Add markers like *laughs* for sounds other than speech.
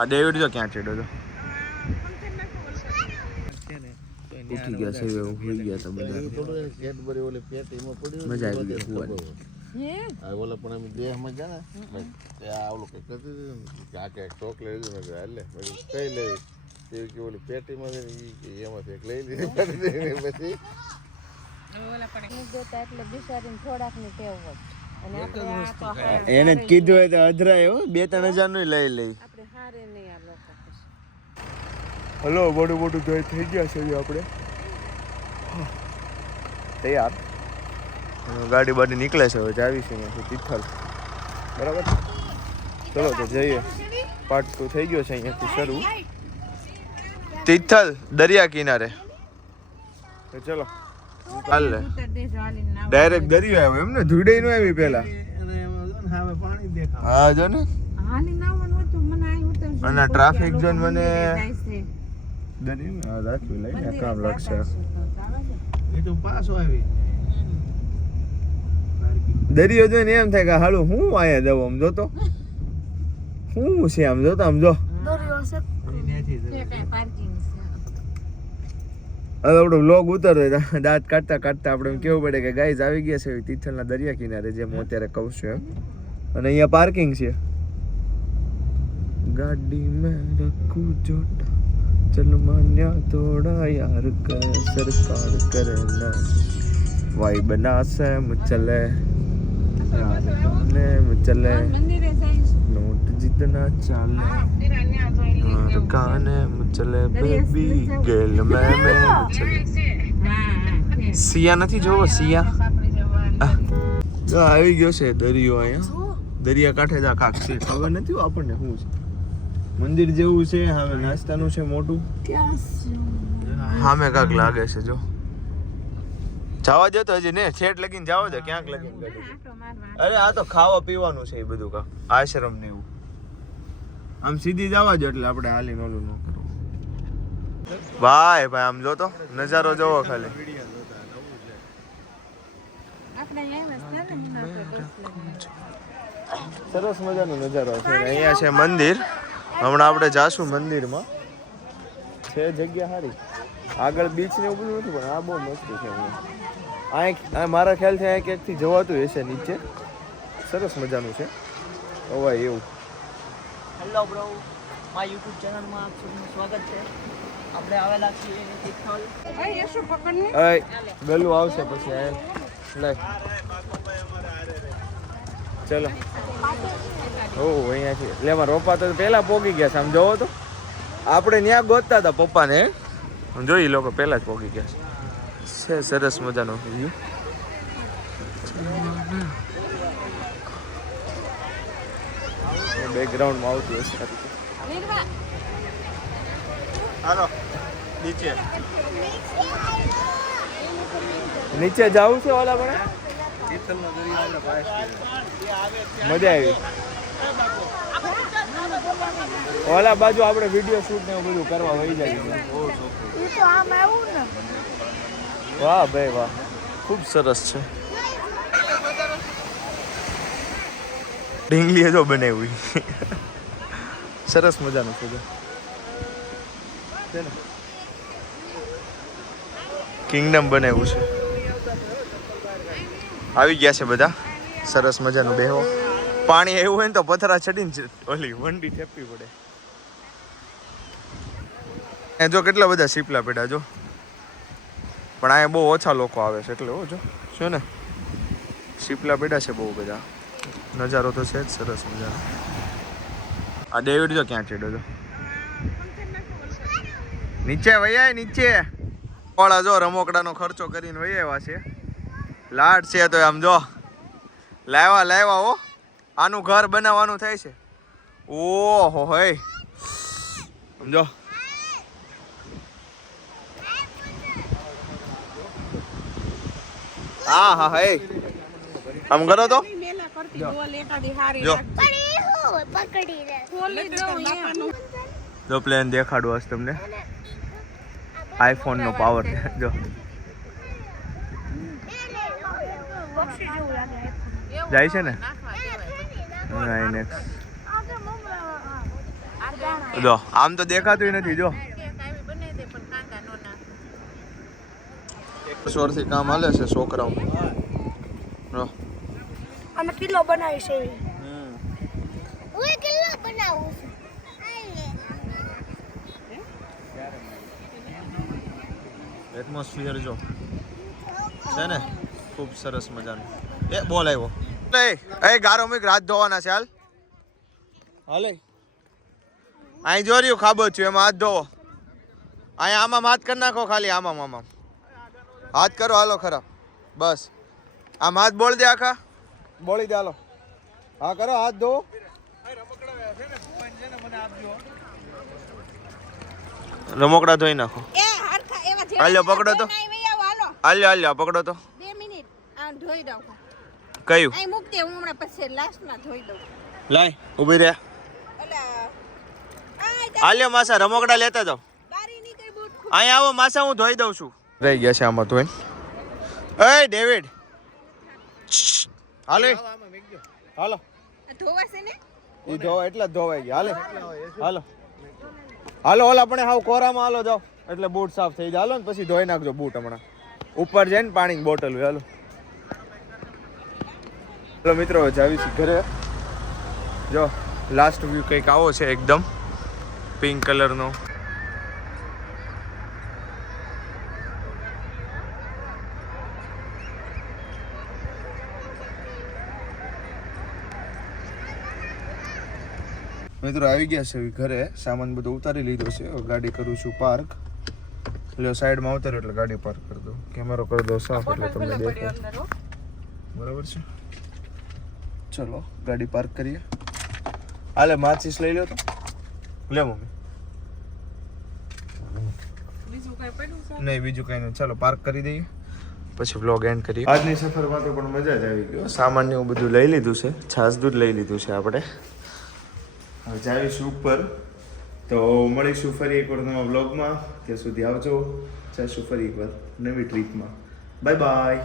આ દેવડ જો ક્યાં ચડ્યો તો? ઉઠી ગયા છે હવે હોઈ ગયા હતા બધા. કેડબરી ઓલી પેટીમાં પડ્યું મજા આવી ગઈ હોવાની. આ ઓલા પણ એમ દેહમાં ગયા ને તે આ ઓલું કંઈક કરતી હતી આ કંઈક ચોકલેટ લીધું મેં હાલે. કઈ લઈ તે કે ઓલી પેટીમાં એમાંથી એક લઈ લીધી *laughs* પછી દેતા એટલે બિચારીને થોડાક ને કેવું અને આપણે આ તો હારે- એને જ કીધું હોય તો અધરાય હો બે ત્રણ હજારનું લઈ લઈ આપણે હારે નહીં આ લોકો પછી. હલો મોટું મોટું ધોઈ થઈ ગયા છે આપણે. તૈયાર? ગાડી બાડી નીકળે છે હવે જાવી છે અહીંયાથી તિથલ. બરાબર? ચલો તો જઈએ. પાર્ટ ટુ થઈ ગયો છે અહીંયાથી શરૂ. તિથલ દરિયા કિનારે. તો ચલો. હાલ લે ઉતર દેજો હાલીને નાવા. ડાયરેક્ટ દરિયો આવ્યો એમ ને નું. નો આવી પેલા હા જો ને. અને ટ્રાફિક લોકો મને- દરિયો હા રાખ્યું લઈને કામ લાગશે. એ તો પાછો આવી દરિયો જોઈને એમ થાય કે હાલું હું આયા દઉં આમ જોતો હું છે આમ જોતો આમ જો. હવે આપણો વ્લોગ ઉતરતો દાંત કાઢતા કાઢતા આપણે એમ કેવું પડે કે ગાઈઝ આવી ગયા છે તિથલના દરિયા કિનારે જેમ હું અત્યારે કહું છું એમ અને અહીંયા પાર્કિંગ છે ગાડી મેં રખું જોટા ચલ માન્યા થોડા યાર કર સરકાર કરે ના વાઈ બના સેમ ચલે યાર ને ચલે. નોટ જીતના ચાલે યાર કાને ચલે બેબી ગેલ મે મે ચલે હા, હા, ફેર. સિયા નથી જોવો સિયા જો આવી ગયો છે દરિયો અહીંયા દરિયા કાંઠે જ આ કાંક છે ખબર નથી આપણને શું છે મંદિર જેવું છે હવે નાસ્તાનું છે મોટું. સામે કાક લાગે છે જો. જવા દો તો હજી ને છેટ લગીને જાવ દે ક્યાંક લગીને. અરે આ તો ખાવા પીવાનું છે એ બધું કા આશ્રમ ને એવું. આમ સીધી જવા દો એટલે આપણે હાલીને ઓલું ન કરવું ભાઈ ભાઈ આમ જો તો નજારો જોવો ખાલી. સરસ મજાનો નજારો છે. અહીંયા છે મંદિર. હમણાં આપણે જાશું મંદિરમાં. છે જગ્યા સારી. આગળ બીચ ને એવું બધું નથી પણ આ બહુ મસ્ત છે અહીંયા. મારા ખ્યાલથી અહીંયા ક્યાંકથી જવાતું હશે નીચે. સરસ મજાનું છે. હવાય એવું. હેલો બ્રો મારા યુટ્યુબ ચેનલમાં આપ સૌનું સ્વાગત છે. આપણે આવેલા છીએ તિથલ. અહીં યશુ પકડની? અહીં ગલું આવશે પછી લે. ચલો. ઓ અહીંયાથી એટલે એમાં રોપા તો પહેલાં પોગી ગયા છે. આમ જોવો તો. આપણે ત્યાં ગોતતા હતા પપ્પાને. જોઈ લોકો પહેલાં જ પોગી ગયા છે. સરસ મજાનો વ્યૂ બેકગ્રાઉન્ડમાં આવતું હશે. હાલો. નીચે. નીચે જવું છે ઓલા પણ મજા આવી. ઓલા બાજુ આપણે વીડિયો શૂટ ને બધું કરવા વહી જાય વાહ ભાઈ વાહ. ખૂબ સરસ છે. ઢીંગલી જો બનાવી. સરસ મજાનું છે કિંગડમ બનાવ્યું છે. આવી ગયા છે બધા. સરસ મજાનું બેહો. પાણી એવું હોય ને તો પથરા ચડીને જ ઓલી વંડી ઠેપવી પડે. એ જો કેટલા બધા સીપલા પેડા જો. પણ અહીંયા બહુ ઓછા લોકો આવે છે એટલે જો. શું ને. સીપલા પેડા છે બહુ બધા. નજારો તો છે જ સરસ મજાનો. આ ડેવિડ જો ક્યાં ચડ્યો છો નીચે વૈયા નીચે. ઓળા જો રમોકડાનો ખર્ચો કરીને વૈયા છે. લાડ છે તો આમ જો. લાવ્યા લાવ્યા હો. આનું ઘર બનાવવાનું થાય છે. ઓહો હે સમજો? હા હા હે આમ કરો તો. જો. પ્લેન દેખાડું હશે તમને. આઈફોન નો પાવર જો. જાય છે ને. નાઇન જો આમ તો દેખાતું નથી જો. સોરથી કામ હાલે છે છોકરાઓ. જો. અમે કિલ્લો બનાવી છે. હું કેટલો બનાવું છું. એટમોસ્ફિયર જો. છે ને? ખૂબ સરસ મજાનું. એ બોલ આવ્યો. એ એ ગારો મીક રાત ધોવાના છે હાલ. હાલે. અહીં જો રહ્યું ખાબો છું એમાં હાથ ધોવો. અહીંયા આમાં હાથ કરી નાખો ખાલી આમાં આમાં હાથ કરો હાલો ખરા. બસ. આમ હાથ બોળ દે આખા. બોળી દે હાલો. હા કરો હાથ ધોવો રમકડા ધોઈ નાખો. એ હરખા એવા જેવા હાલ્યો, પકડો તો. અહીં હાલ્યો હાલ્યો પકડો તો. બે મિનિટ ધોઈ દઉં કયું? અહીં મૂક દે હું હમણાં પછી લાસ્ટમાં ધોઈ દઉં. લાય ઊભી રહે એટલે આ માસા રમકડા લેતા જાઓ. અહીંયા આવો માસા હું ધોઈ દઉં છું. રહી ગયા છે આમાં ધોઈ એ ડેવિડ. હાલે. હાલો. ધોવાશે ને? ઈ ધોવા એટલે જ ધોવાઈ ગયા. હાલે. હાલો. હાલો હાલો આપણે હાવ કોરામાં હાલો જાઓ. એટલે બૂટ સાફ થઈ જાય. હાલો ને પછી ધોઈ નાખજો બૂટ હમણાં. ઉપર જઈને પાણીની બોટલ હોય. હાલો. હાલો મિત્રો જાવી છીએ ઘરે. જો લાસ્ટ વ્યૂ કંઈક આવો છે એકદમ પિંક કલરનો મિત્રો આવી ગયા છે ઘરે. સામાન બધો ઉતારી લીધો છે. ગાડી કરું છું પાર્ક એટલે સાઈડમાં ઉતાર્યો એટલે ગાડી પાર્ક કરી દો કેમેરો કરી દો સાફ એટલે તમને દેખાય. બરાબર છે? ચલો ગાડી પાર્ક કરીએ. હાલે માચીસ લઈ લો તો. લે મમ્મી. બીજું કઈ નહીં બીજું કઈ નહીં. ચાલો પાર્ક કરી દઈએ. પછી વ્લોગ એન્ડ કરીએ. આજની સફરમાં તો પણ મજા જ આવી ગયો સામાન ને એવું બધું લઈ લીધું છે. છાસ દૂધ લઈ લીધું છે આપણે. હવે જાવીશું ઉપર. તો મળીશું ફરી એકવાર નવા વ્લોગમાં ત્યાં સુધી આવજો. જઈશું ફરી એકવાર નવી ટ્રીપમાં બાય બાય